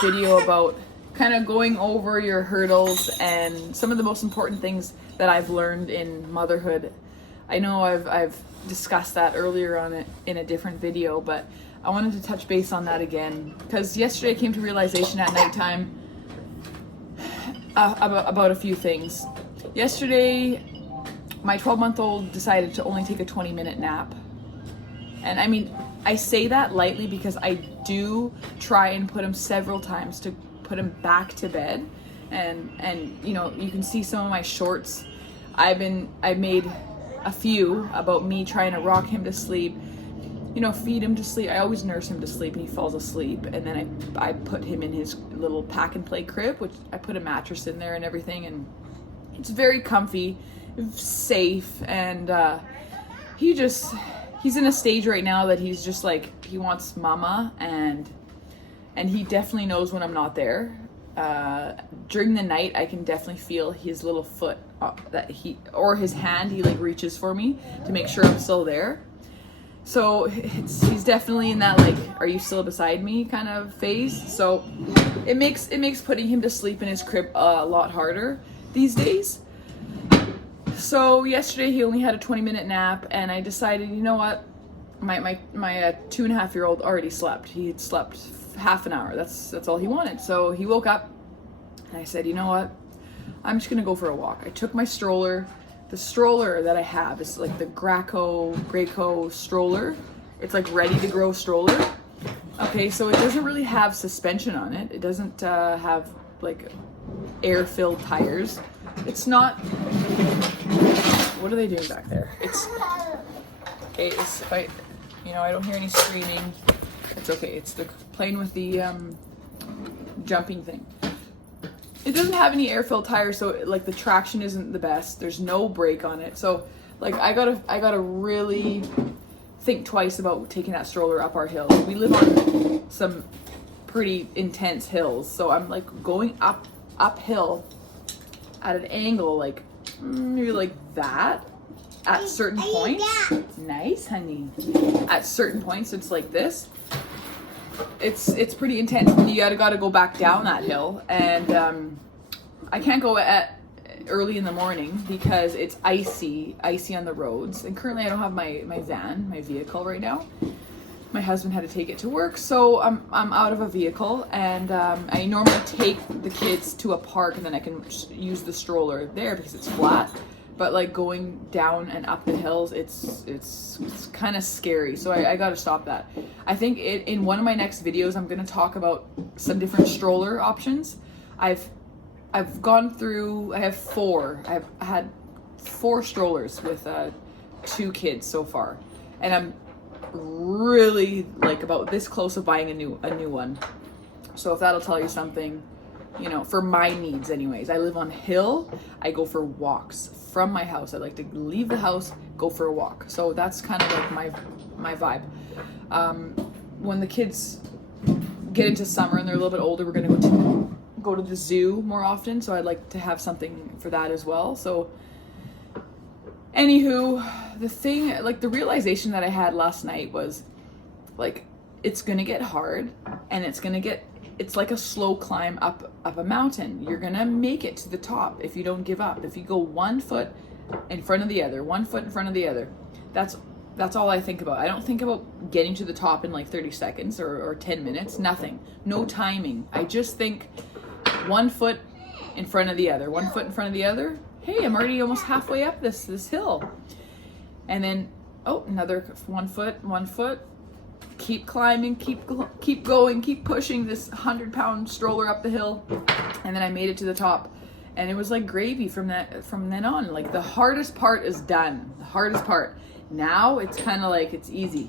video about kind of going over your hurdles and some of the most important things that I've learned in motherhood. I know I've discussed that earlier on it in a different video, but I wanted to touch base on that again because yesterday I came to realization at nighttime about a few things. Yesterday, my 12-month-old decided to only take a 20-minute nap. And I mean, I say that lightly because I do try and put him several times to put him back to bed. And you know, you can see some of my shorts. I made a few about me trying to rock him to sleep, you know, feed him to sleep. I always nurse him to sleep and he falls asleep. And then I put him in his little pack and play crib, which I put a mattress in there and everything. And it's very comfy, safe. And he's in a stage right now that he's just like, he wants mama, and he definitely knows when I'm not there. During the night, I can definitely feel his little foot or his hand, he like reaches for me to make sure I'm still there. So he's definitely in that like, are you still beside me kind of phase. So it makes putting him to sleep in his crib a lot harder these days. So yesterday he only had a 20-minute nap, and I decided, you know what, my 2.5-year-old already slept. He had slept half an hour. That's all he wanted. So he woke up and I said, you know what, I'm just gonna go for a walk. I took my stroller. The stroller that I have is like the Graco stroller. It's like ready to grow stroller. Okay, so it doesn't really have suspension on it. It doesn't have like air-filled tires. It's not. What are they doing back there? It's okay. It's if I don't hear any screaming. It's okay. It's the playing with the jumping thing. It doesn't have any air-filled tires, so like the traction isn't the best. There's no brake on it, so like I gotta really think twice about taking that stroller up our hill. We live on some pretty intense hills, so I'm like going uphill at an angle, like maybe like that at certain points. Nice, honey. At certain points, it's like this. It's pretty intense. You gotta go back down that hill, and I can't go at early in the morning because it's icy on the roads. And currently, I don't have my vehicle right now. My husband had to take it to work, so I'm out of a vehicle, and I normally take the kids to a park, and then I can use the stroller there because it's flat. But like going down and up the hills, it's kind of scary. So I got to stop that. I think in one of my next videos, I'm going to talk about some different stroller options. I've gone through. I have 4. I've had 4 strollers with 2 kids so far, and I'm really like about this close of buying a new one. So if that'll tell you something, you know, for my needs anyways. I live on hill. I go for walks from my house. I like to leave the house, go for a walk. So that's kind of like my vibe. When the kids get into summer and they're a little bit older, we're gonna go to the zoo more often. So I'd like to have something for that as well. So anywho, the thing, like the realization that I had last night was like, it's gonna get hard, and it's like a slow climb up a mountain. You're gonna make it to the top if you don't give up. If you go 1 foot in front of the other, 1 foot in front of the other, that's all I think about. I don't think about getting to the top in like 30 seconds or 10 minutes, nothing. No timing. I just think 1 foot in front of the other, 1 foot in front of the other. Hey, I'm already almost halfway up this hill. And then, another 1 foot. Keep climbing, keep going, keep pushing this 100-pound stroller up the hill. And then I made it to the top, and it was like gravy from then on. Like the hardest part is done. The hardest part. Now it's kind of like it's easy.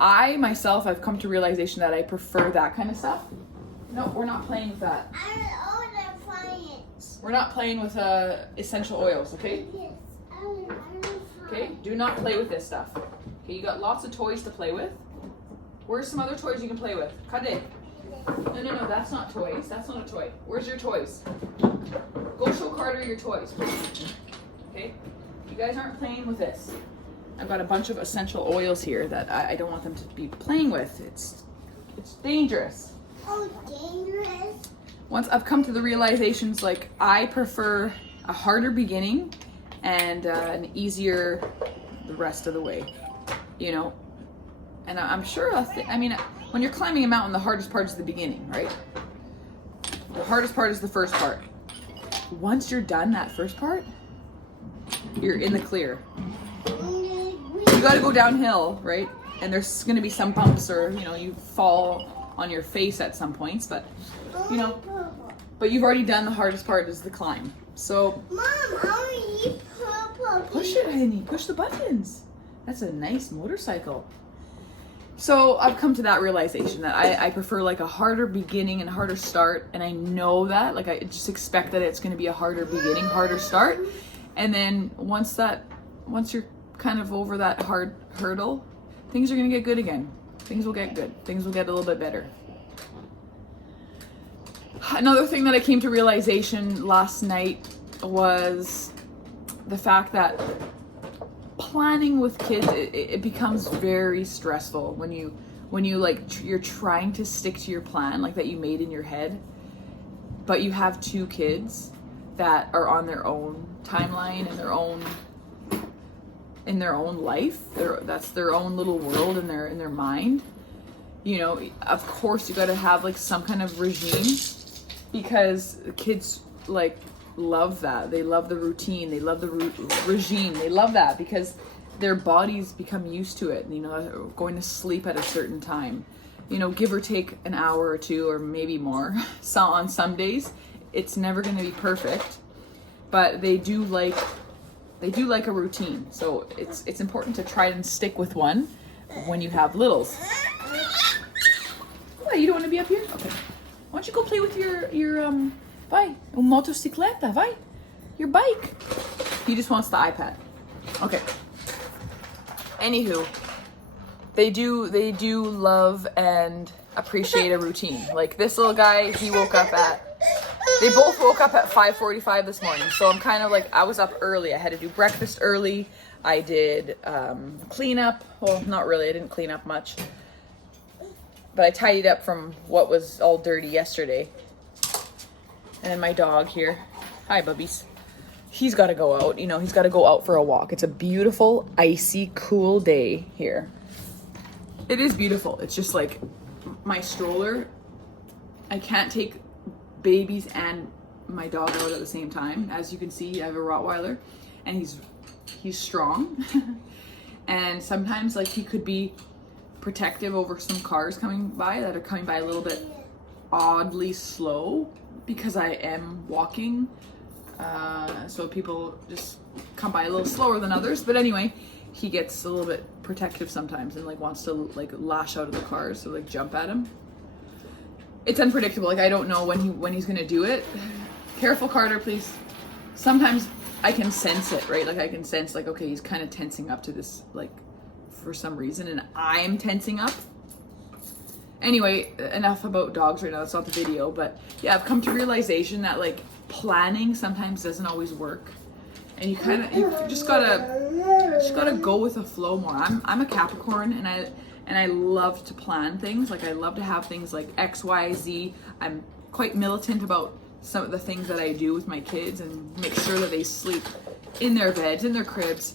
I myself, I've come to realization that I prefer that kind of stuff. No, we're not playing with that. We're not playing with essential oils, okay? Okay, do not play with this stuff. Okay, you got lots of toys to play with. Where's some other toys you can play with? Kade. No, that's not toys. That's not a toy. Where's your toys? Go show Carter your toys, please. Okay? You guys aren't playing with this. I've got a bunch of essential oils here that I don't want them to be playing with. It's dangerous. Oh, dangerous. Once I've come to the realizations, like I prefer a harder beginning and an easier the rest of the way, you know. And I'm sure, I mean, when you're climbing a mountain, the hardest part is the beginning, right? The hardest part is the first part. Once you're done that first part, you're in the clear. You got to go downhill, right? And there's going to be some bumps, or you know, you fall on your face at some points, but you know, but you've already done the hardest part, is the climb. So Mom, I want to eat purple. push it, honey. Push the buttons. That's a nice motorcycle. So I've come to that realization that I prefer like a harder beginning and harder start, and I know that, like, I just expect that it's going to be a harder beginning, harder start, and then once you're kind of over that hard hurdle, things are going to get good again. Things will get good. Things will get a little bit better. Another thing that I came to realization last night was the fact that planning with kids, it becomes very stressful when you like you're trying to stick to your plan like that you made in your head, but you have two kids that are on their own timeline and in their own life. That's their own little world in their mind. You know, of course you got to have like some kind of regime, because kids like love that. They love the routine. They love the regime. They love that because their bodies become used to it. You know, going to sleep at a certain time, you know, give or take an hour or two or maybe more. So on some days, it's never going to be perfect, but they do like a routine. So it's important to try and stick with one when you have littles. What, you don't want to be up here? Okay. Why don't you go play with your vai, motocicleta, vai, your bike. He just wants the iPad. Okay. Anywho, they do love and appreciate a routine. Like this little guy, they both woke up at 5:45 this morning. So I'm kind of like, I was up early. I had to do breakfast early. I did clean up. Well, not really. I didn't clean up much. But I tidied up from what was all dirty yesterday. And then my dog here. Hi, bubbies. He's got to go out. You know, he's got to go out for a walk. It's a beautiful, icy, cool day here. It is beautiful. It's just like my stroller. I can't take babies and my dog out at the same time. As you can see, I have a Rottweiler, and he's strong. And sometimes, like, he could be protective over some cars coming by that are coming by a little bit oddly slow because I am walking. So people just come by a little slower than others. But anyway, he gets a little bit protective sometimes and like wants to like lash out of the cars, so like jump at him. It's unpredictable. Like I don't know when he's gonna do it. Careful, Carter, please. Sometimes I can sense it, right? Like I can sense like, okay, he's kind of tensing up to this, like for some reason, and I'm tensing up. Anyway, enough about dogs right now. That's not the video, but yeah, I've come to realization that like planning sometimes doesn't always work, and you just gotta go with the flow more. I'm a Capricorn, and I love to plan things. Like I love to have things like X, Y, Z. I'm quite militant about some of the things that I do with my kids and make sure that they sleep in their beds, in their cribs,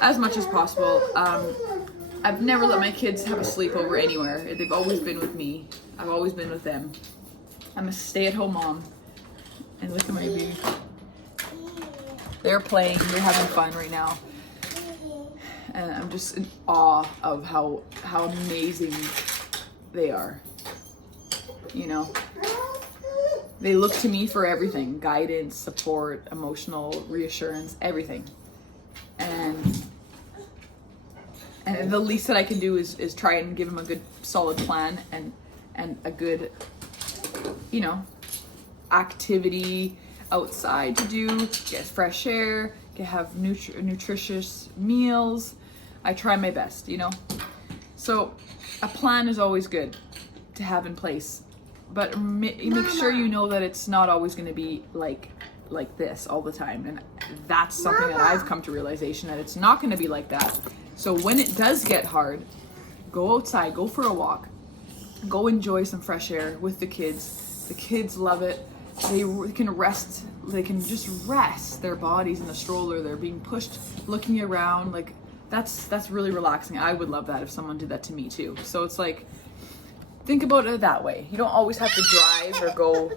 as much as possible. I've never let my kids have a sleepover anywhere. They've always been with me. I've always been with them. I'm a stay-at-home mom. And look at my baby. They're playing. They're having fun right now. And I'm just in awe of how amazing they are. You know? They look to me for everything. Guidance, support, emotional reassurance, everything. And the least that I can do is try and give them a good solid plan and a good, you know, activity outside to do, get fresh air, have nutritious meals. I try my best, you know. So a plan is always good to have in place, but make sure you know that it's not always going to be like this all the time. And that's something that I've come to realization, that it's not going to be like that. So when it does get hard, go outside, go for a walk, Go enjoy some fresh air with the kids. The kids love it. They can rest. They can just rest their bodies in the stroller. They're being pushed, looking around. Like that's really relaxing. I would love that if someone did that to me too. So it's like, think about it that way. You don't always have to drive or go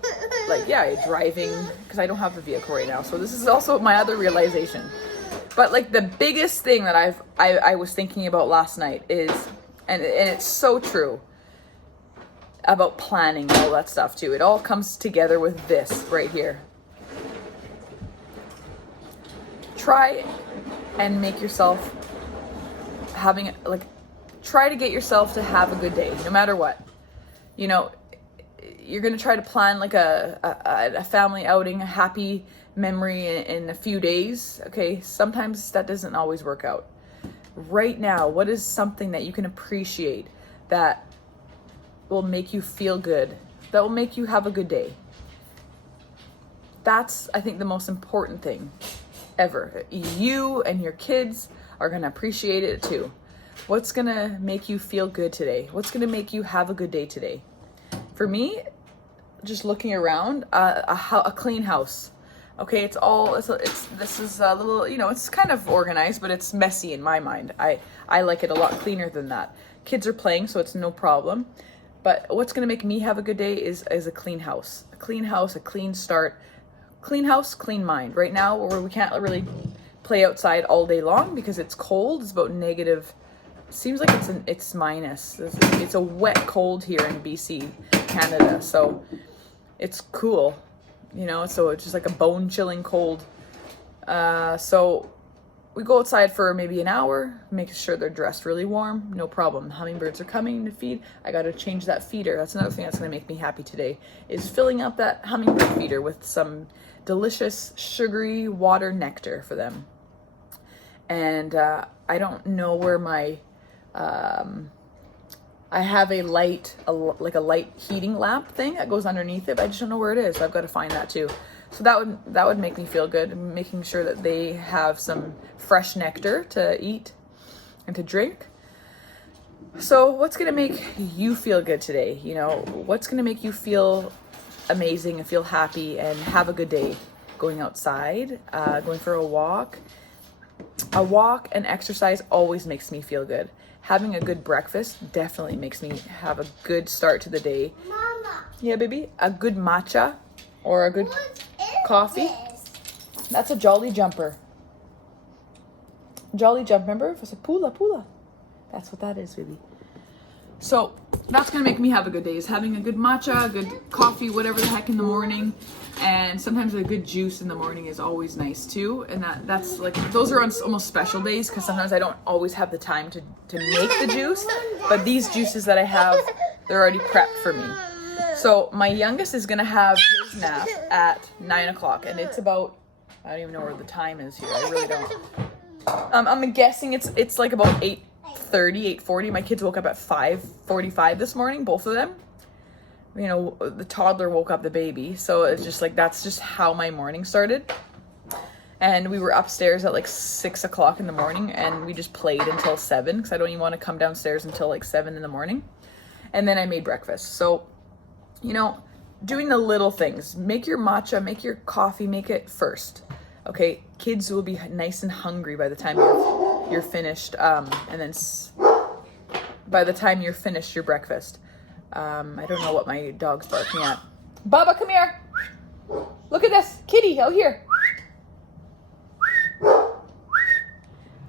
like, yeah, driving, because I don't have a vehicle right now. So this is also my other realization. But like the biggest thing that I was thinking about last night is, and it's so true, about planning and all that stuff too. It all comes together with this right here. Try and make yourself try to get yourself to have a good day, no matter what. You know, you're going to try to plan like a family outing, a happy memory in a few days. Okay, sometimes that doesn't always work out. Right now, what is something that you can appreciate that will make you feel good, that will make you have a good day? That's, I think, the most important thing ever. You and your kids are going to appreciate it too. What's going to make you feel good today? What's going to make you have a good day today? For me, just looking around, a clean house. Okay, this is a little, you know, it's kind of organized, but it's messy in my mind. I like it a lot cleaner than that. Kids are playing, so it's no problem. But what's going to make me have a good day is a clean house. A clean house, a clean start. Clean house, clean mind. Right now, where we can't really play outside all day long because it's cold. It's about negative. Seems like it's minus. It's a wet cold here in BC, Canada. So it's cool, you know. So it's just like a bone-chilling cold. So we go outside for maybe an hour, make sure they're dressed really warm. No problem. Hummingbirds are coming to feed. I got to change that feeder. That's another thing that's going to make me happy today, is filling up that hummingbird feeder with some delicious sugary water nectar for them. And I don't know where my I have a light heating lamp thing that goes underneath it, but I just don't know where it is. So I've got to find that too. So that would make me feel good, making sure that they have some fresh nectar to eat and to drink. So what's going to make you feel good today? You know, what's going to make you feel amazing and feel happy and have a good day? Going outside, going for a walk. A walk and exercise always makes me feel good. Having a good breakfast definitely makes me have a good start to the day. Mama. Yeah, baby. A good matcha or a good coffee. This? That's a Jolly Jumper. Jolly Jump, remember? It's a pula. That's what that is, baby. So that's going to make me have a good day, is having a good matcha, a good coffee, whatever the heck in the morning. And sometimes a good juice in the morning is always nice too. And that's like, those are on almost special days, because sometimes I don't always have the time to make the juice. But these juices that I have, they're already prepped for me. So my youngest is going to have his nap at 9 o'clock. And it's about, I don't even know where the time is here. I really don't. I'm guessing it's like about 8:30, 8:40. My kids woke up at 5:45 this morning, both of them. You know, the toddler woke up the baby. So it's just like, that's just how my morning started. And we were upstairs at like 6 o'clock in the morning, and we just played until 7, because I don't even want to come downstairs until like 7 in the morning. And then I made breakfast. So, you know, doing the little things. Make your matcha, make your coffee, make it first. Okay, kids will be nice and hungry by the time you're finished. And then by the time you're finished your breakfast. I don't know what my dog's barking at. Baba, come here. Look at this. Kitty, out here.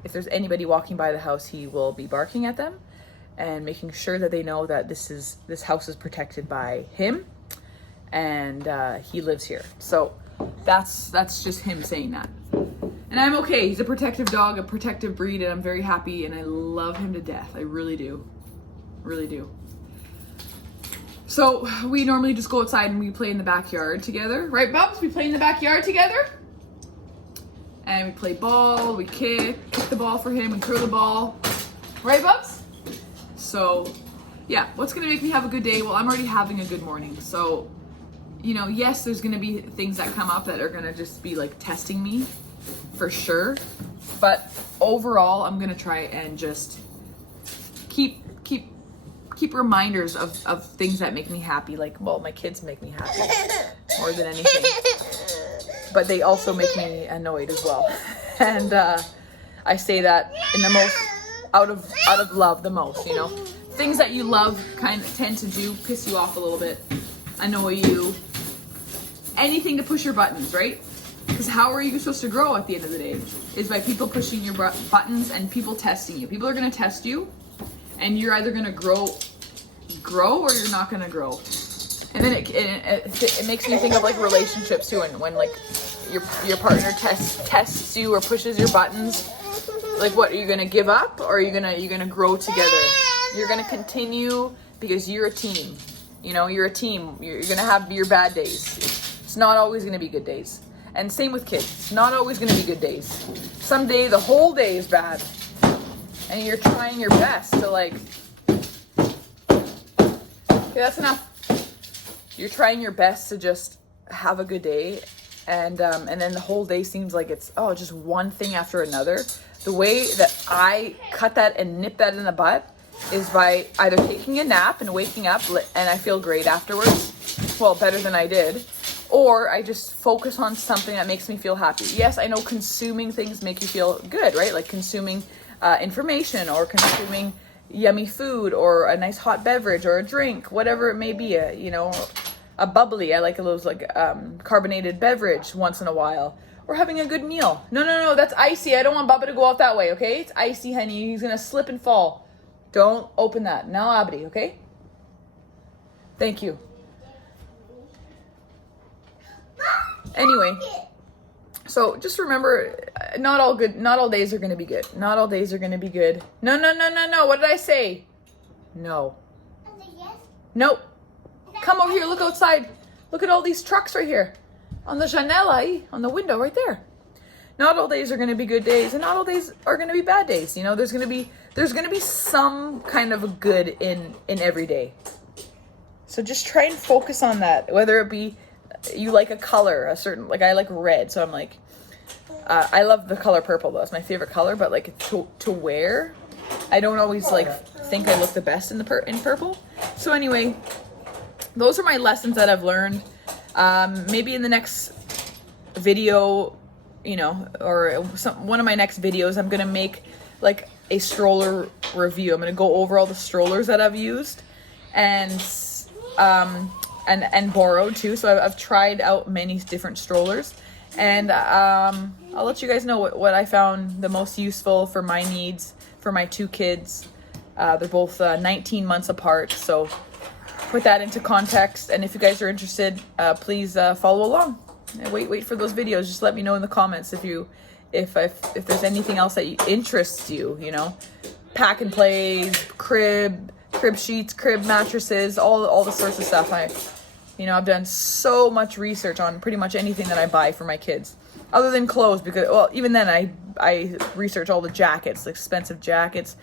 If there's anybody walking by the house, he will be barking at them and making sure that they know that this house is protected by him, and he lives here. So that's just him saying that. And I'm okay. He's a protective dog, a protective breed, and I'm very happy, and I love him to death. I really do. Really do. So we normally just go outside and we play in the backyard together. Right, Bubs? We play in the backyard together. And we play ball, we kick the ball for him, we throw the ball. Right, Bubs? So, yeah, what's going to make me have a good day? Well, I'm already having a good morning. So, you know, yes, there's going to be things that come up that are going to just be like testing me, for sure. But overall, I'm going to try and just keep keep reminders of things that make me happy. Like, well, my kids make me happy more than anything, but they also make me annoyed as well. And I say that in the most out of love, the most, you know. Things that you love kind of tend to do piss you off a little bit, annoy you. Anything to push your buttons, right? Because how are you supposed to grow at the end of the day? Is by people pushing your buttons and people testing you. People are going to test you, and you're either going to grow or you're not going to grow. And then it makes me think of like relationships too, and when like your partner tests you or pushes your buttons. Like, what, are you gonna give up, or are you gonna grow together? You're gonna continue because you're a team. You know, you're a team. You're gonna have your bad days. It's not always gonna be good days. And same with kids. It's not always gonna be good days. Someday the whole day is bad, and you're trying your best to like. Okay, that's enough. You're trying your best to just have a good day, and then the whole day seems like it's just one thing after another. The way that I cut that and nip that in the butt is by either taking a nap and waking up and I feel great afterwards, well, better than I did, or I just focus on something that makes me feel happy. Yes, I know consuming things make you feel good, right? Like consuming information or consuming yummy food or a nice hot beverage or a drink, whatever it may be, a bubbly. I like those carbonated beverage once in a while. Or having a good meal. No, that's icy. I don't want Bubba to go out that way, okay? It's icy, honey. He's gonna slip and fall. Don't open that. Now, Abdi, okay? Thank you. Anyway, so just remember, not all days are gonna be good. Not all days are gonna be good. No. What did I say? No. Nope. Come over here, look outside. Look at all these trucks right here. On the janela, on the window right there. Not all days are going to be good days, and not all days are going to be bad days. You know, there's going to be some kind of a good in every day. So just try and focus on that. Whether it be you like a color, a certain, like I like red, so I'm like, I love the color purple though. It's my favorite color, but like to wear, I don't always like think I look the best in purple. So anyway, those are my lessons that I've learned. Maybe in the next video, or one of my next videos, I'm gonna make like a stroller review. I'm gonna go over all the strollers that I've used and borrowed too. So I've tried out many different strollers, and I'll let you guys know what I found the most useful for my needs for my two kids. They're both 19 months apart, so put that into context. And if you guys are interested, please follow along. Wait for those videos. Just let me know in the comments if there's anything else that interests you. Pack and plays, crib sheets, crib mattresses, all the sorts of stuff. I've done so much research on pretty much anything that I buy for my kids, other than clothes, because even then I research all the jackets, the expensive jackets,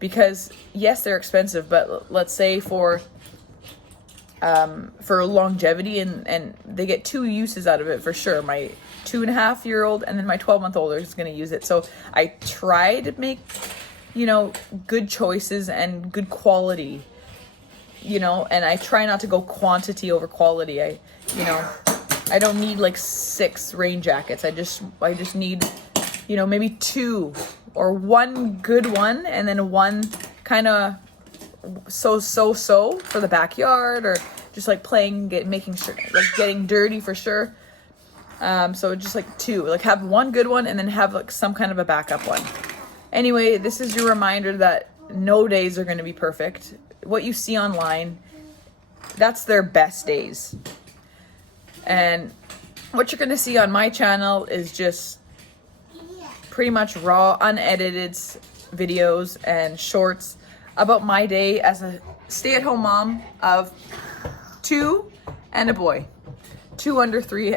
because yes, they're expensive, but let's say for longevity, and they get two uses out of it for sure. My 2.5-year-old and then my 12-month-old is going to use it. So I try to make, good choices and good quality, and I try not to go quantity over quality. I don't need like 6 rain jackets. I just need, maybe 2 or 1 good one, and then 1 kind of so for the backyard, or just like making sure, like getting dirty for sure. So just like 2, like have 1 good one and then have like some kind of a backup one. Anyway, this is your reminder that no days are going to be perfect. What you see online, that's their best days. And what you're going to see on my channel is just pretty much raw, unedited videos and shorts about my day as a stay-at-home mom of 2 and a boy, 2 under 3.